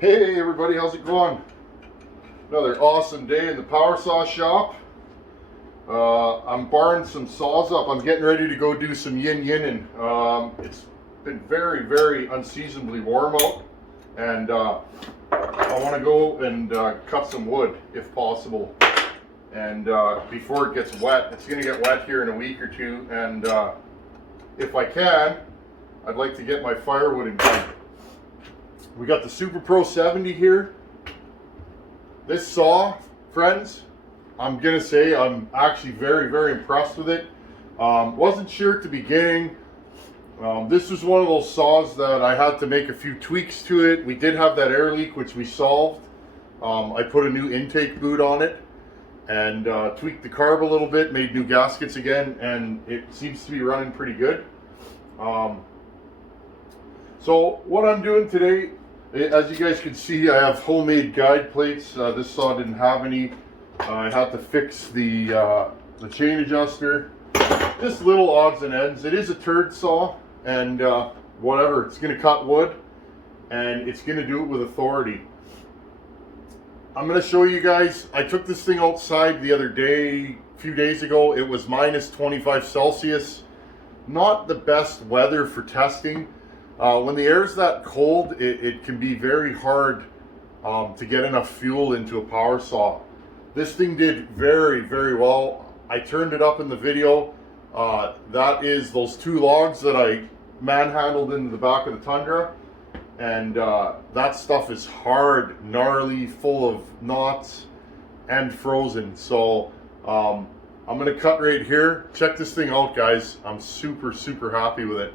Hey everybody, how's it going? Another awesome day in the power saw shop. I'm barring some saws up. I'm getting ready to go do some yin-yinning. It's been very unseasonably warm out, and I want to go and cut some wood if possible. And before it gets wet, it's going to get wet here in a week or two, and if I can, I'd like to get my firewood in going. We got the Super Pro 70 here. This saw, friends, I'm gonna say I'm actually very impressed with it. Wasn't sure at the beginning. This was one of those saws that I had to make a few tweaks to it. We did have that air leak, which we solved. I put a new intake boot on it and tweaked the carb a little bit, made new gaskets again, and it seems to be running pretty good. So what I'm doing today, as you guys can see, I have homemade guide plates. This saw didn't have any. I had to fix the chain adjuster. Just little odds and ends. It is a turd saw, and whatever. It's going to cut wood, and it's going to do it with authority. I'm going to show you guys. I took this thing outside the other day, a few days ago. It was minus 25 Celsius. Not the best weather for testing. When the air is that cold, it can be very hard to get enough fuel into a power saw. This thing did very well. I turned it up in the video. That is those two logs that I manhandled into the back of the Tundra. And that stuff is hard, gnarly, full of knots, and frozen. So I'm going to cut right here. Check this thing out, guys. I'm super happy with it.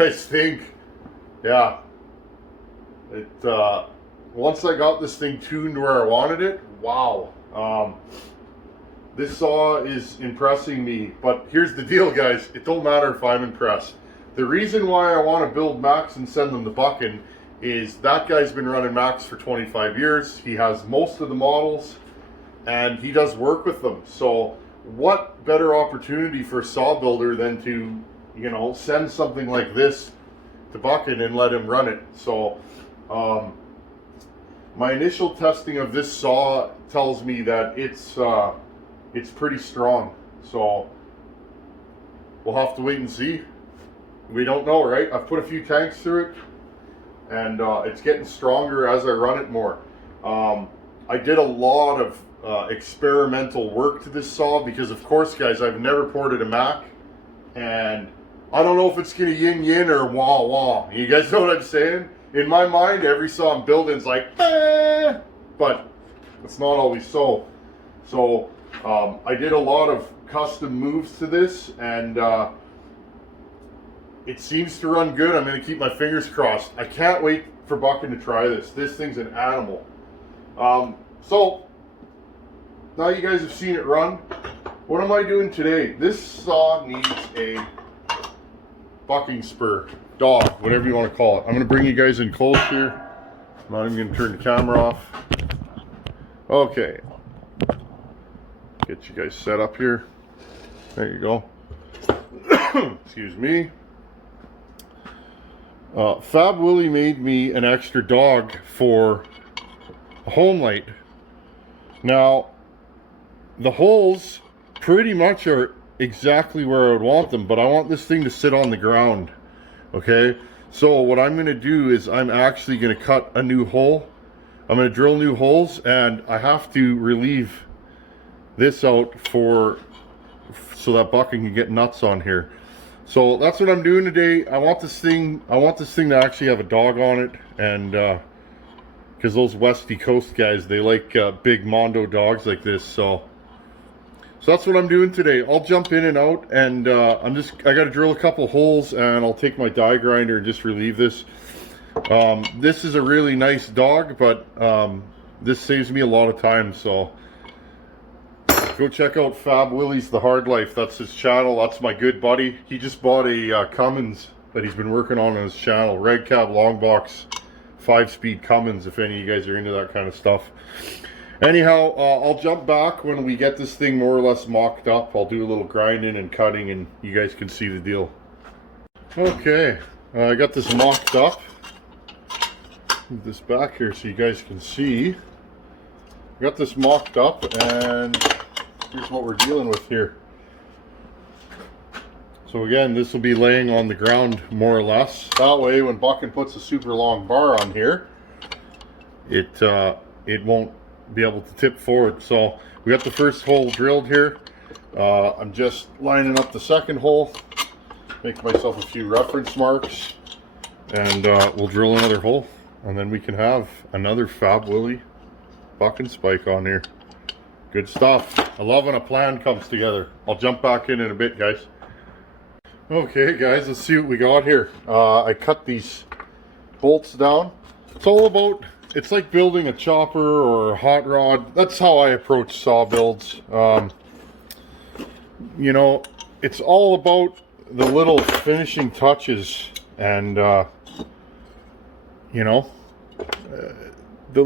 guys think? Yeah. Once I got this thing tuned where I wanted it, wow. This saw is impressing me, but here's the deal, guys. It don't matter if I'm impressed. The reason why I want to build Macs and send them to Buckin is that guy's been running Macs for 25 years. He has most of the models, and he does work with them. So what better opportunity for a saw builder than to, you know, send something like this to Buckin and let him run it. So my initial testing of this saw tells me that it's pretty strong. So we'll have to wait and see. We don't know, right? I've put a few tanks through it, and it's getting stronger as I run it more. I did a lot of experimental work to this saw because, of course, guys, I've never ported a Mac, and I don't know if it's gonna yin yin or wah wah. You guys know what I'm saying? In my mind, every saw I'm building is like, eh, but it's not always so. So I did a lot of custom moves to this, and it seems to run good. I'm going to keep my fingers crossed. I can't wait for Buckin to try this. This thing's an animal. So now you guys have seen it run. What am I doing today? This saw needs a bucking spur, dog, whatever you want to call it. I'm going to bring you guys in close here. I'm not even going to turn the camera off. Okay. Get you guys set up here. There you go. Excuse me. Fab Whillie made me an extra dog for a home light. Now, the holes pretty much are exactly where I would want them, but I want this thing to sit on the ground. Okay, so what I'm going to do is I'm actually going to cut a new hole. I'm going to drill new holes, and I have to relieve this out so that Buckin can get nuts on here. So that's what I'm doing today. I want this thing to actually have a dog on it, and because those Westy Coast guys, they like big Mondo dogs like this. So that's what I'm doing today. I'll jump in and out, and I got to drill a couple holes, and I'll take my die grinder and just relieve this. This is a really nice dog, but this saves me a lot of time. So go check out Fab Whillie's The Hard Life. That's his channel. That's my good buddy. He just bought a Cummins that he's been working on his channel. Red cab long box 5-speed Cummins, if any of you guys are into that kind of stuff. Anyhow, I'll jump back when we get this thing more or less mocked up. I'll do a little grinding and cutting, and you guys can see the deal. Okay, I got this mocked up. Move this back here so you guys can see. I got this mocked up, and here's what we're dealing with here. So again, this will be laying on the ground more or less. That way, when Buckin puts a super long bar on here, it won't be able to tip forward. So we got the first hole drilled here. I'm just lining up the second hole, make myself a few reference marks, and we'll drill another hole, and then we can have another Fab Whillie Buckin spike on here. Good stuff. I love when a plan comes together. I'll jump back in a bit, guys. Okay, guys, let's see what we got here. I cut these bolts down. It's all about, it's like building a chopper or a hot rod. That's how I approach saw builds. You know, it's all about the little finishing touches, and you know, the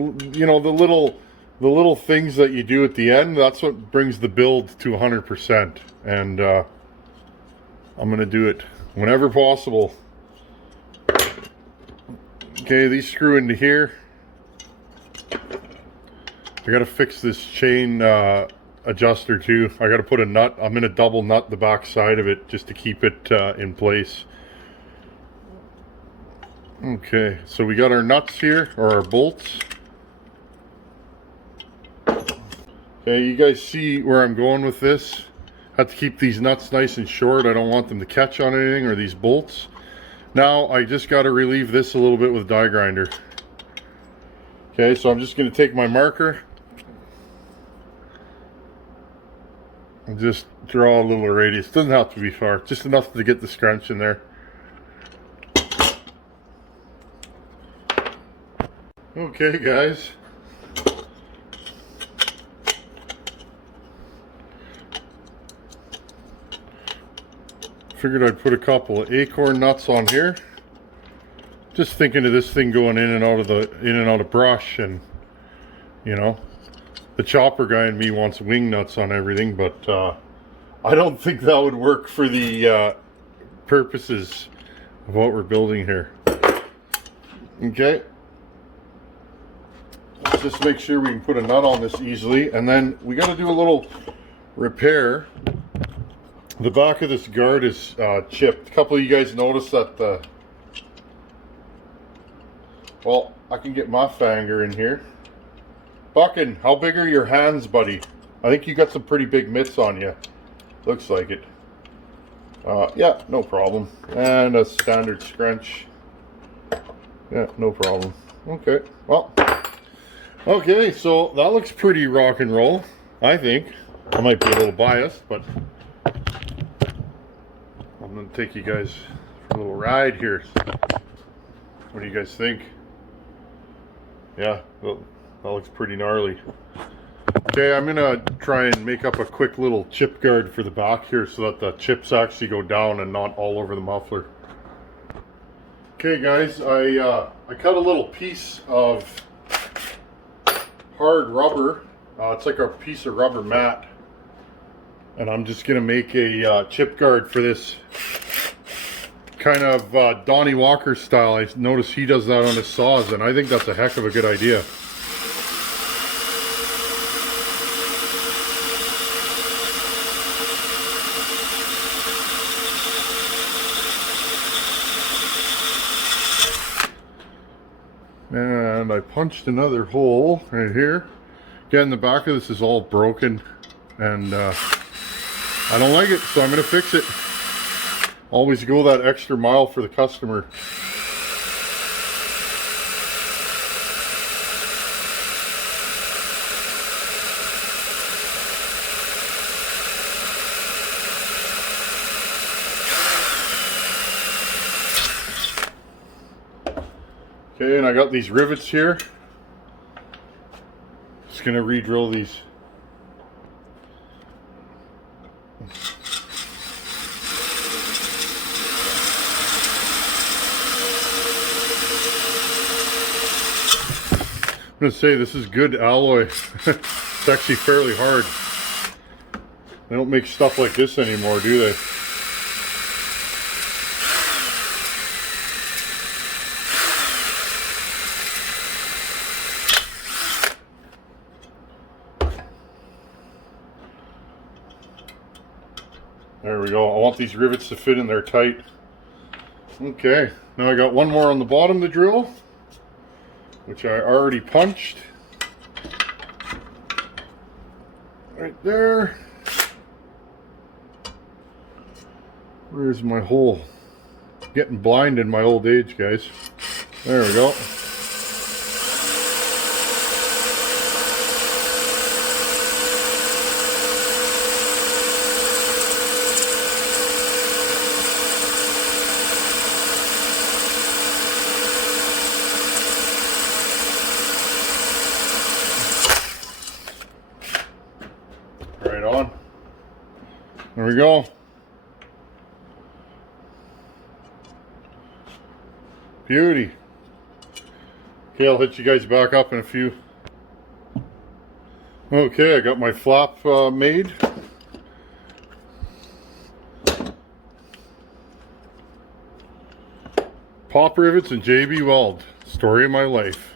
little things that you do at the end. That's what brings the build to 100%. And I'm gonna do it whenever possible. Okay, these screw into here. I gotta fix this chain adjuster too. I gotta put a nut. I'm gonna double nut the back side of it just to keep it in place. Okay, so we got our nuts here, or our bolts. Okay, you guys see where I'm going with this? Have to keep these nuts nice and short. I don't want them to catch on anything, or these bolts. Now I just got to relieve this a little bit with a die grinder. Okay, so I'm just going to take my marker and just draw a little radius. Doesn't have to be far, just enough to get the scrunch in there. Okay, guys. Figured I'd put a couple of acorn nuts on here. Just thinking of this thing going in and out of brush, and you know, the chopper guy in me wants wing nuts on everything, but I don't think that would work for the purposes of what we're building here. Okay. Let's just make sure we can put a nut on this easily, and then we got to do a little repair. The back of this guard is chipped. A couple of you guys noticed that well, I can get my finger in here. Buckin, how big are your hands, buddy? I think you got some pretty big mitts on you. Looks like it. Yeah, no problem. And a standard scrunch. Yeah, no problem. Okay, well. Okay, so that looks pretty rock and roll, I think. I might be a little biased, but I'm going to take you guys for a little ride here. What do you guys think? Yeah, well, that looks pretty gnarly. Okay, I'm going to try and make up a quick little chip guard for the back here so that the chips actually go down and not all over the muffler. Okay guys, I cut a little piece of hard rubber. It's like a piece of rubber mat. And I'm just going to make a chip guard for this kind of Donnie Walker style. I noticed he does that on his saws, and I think that's a heck of a good idea. And I punched another hole right here. Again, the back of this is all broken, and I don't like it, so I'm going to fix it. Always go that extra mile for the customer. Okay, and I got these rivets here. Just going to re-drill these. I'm going to say this is good alloy. It's actually fairly hard. They don't make stuff like this anymore, do they? There we go. I want these rivets to fit in there tight. Okay, now I got one more on the bottom of the drill, which I already punched. Right there. Where's my hole? Getting blind in my old age, guys. There we go. Right on. There we go. Beauty. Okay, I'll hit you guys back up in a few. Okay, I got my flap made. Pop rivets and JB Weld. Story of my life.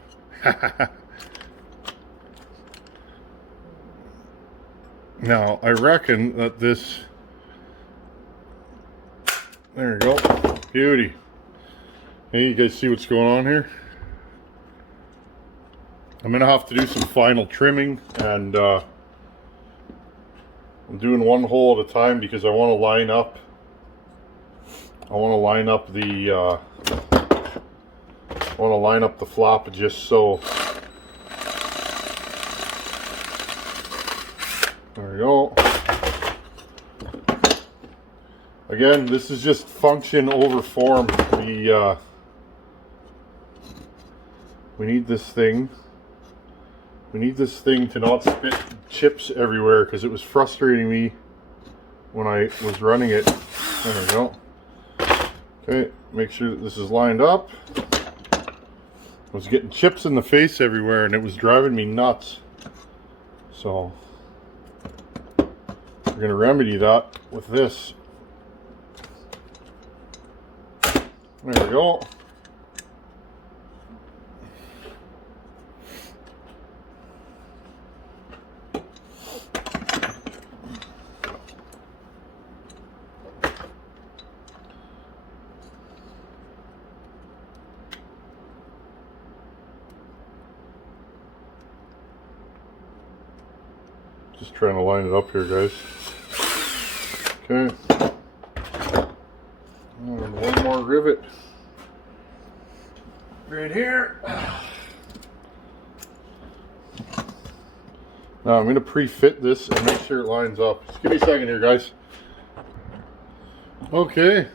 Now, I reckon that this... There you go. Beauty. Hey, you guys see what's going on here? I'm going to have to do some final trimming, and I'm doing one hole at a time because I want to line up the flap just so. There we go. Again, this is just function over form. We need this thing. We need this thing to not spit chips everywhere because it was frustrating me when I was running it. There we go. Okay, make sure that this is lined up. I was getting chips in the face everywhere and it was driving me nuts. So we're going to remedy that with this. There we go. Just trying to line it up here, guys. Okay. And one more rivet right here. Now I'm going to pre-fit this and make sure it lines up. Just give me a second here, guys. Okay.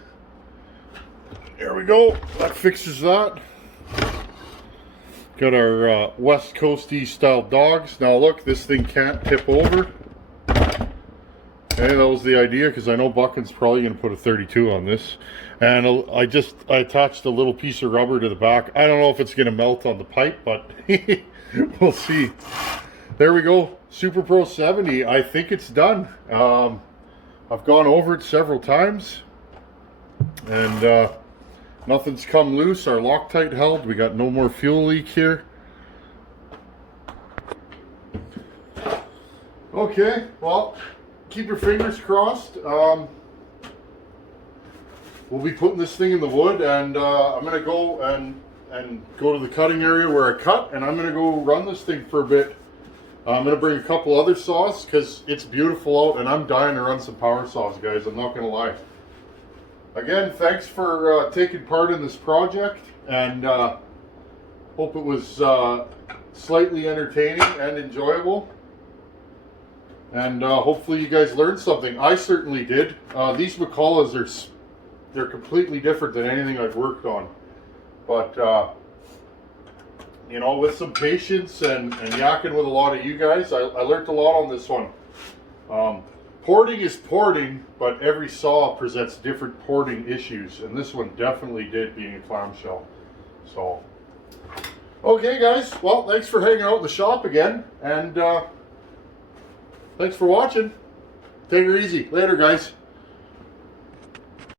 There we go. That fixes that. Got our West Coasty style dogs. Now look, this thing can't tip over. Okay, that was the idea because I know Buckin's probably going to put a 32 on this. And I attached a little piece of rubber to the back. I don't know if it's going to melt on the pipe, but we'll see. There we go. Super Pro 70. I think it's done. I've gone over it several times. And nothing's come loose. Our Loctite held. We got no more fuel leak here. Okay, well, keep your fingers crossed. We'll be putting this thing in the wood, and I'm gonna go and go to the cutting area where I cut, and I'm gonna go run this thing for a bit. I'm gonna bring a couple other saws because it's beautiful out, and I'm dying to run some power saws, guys. I'm not gonna lie. Again, thanks for taking part in this project, and hope it was slightly entertaining and enjoyable. And hopefully you guys learned something. I certainly did. These Mccullochs they're completely different than anything I've worked on. But you know, with some patience and yakking with a lot of you guys, I learned a lot on this one. Porting is porting, but every saw presents different porting issues, and this one definitely did, being a clamshell. So, okay guys, well, thanks for hanging out in the shop again, and thanks for watching. Take her easy. Later, guys.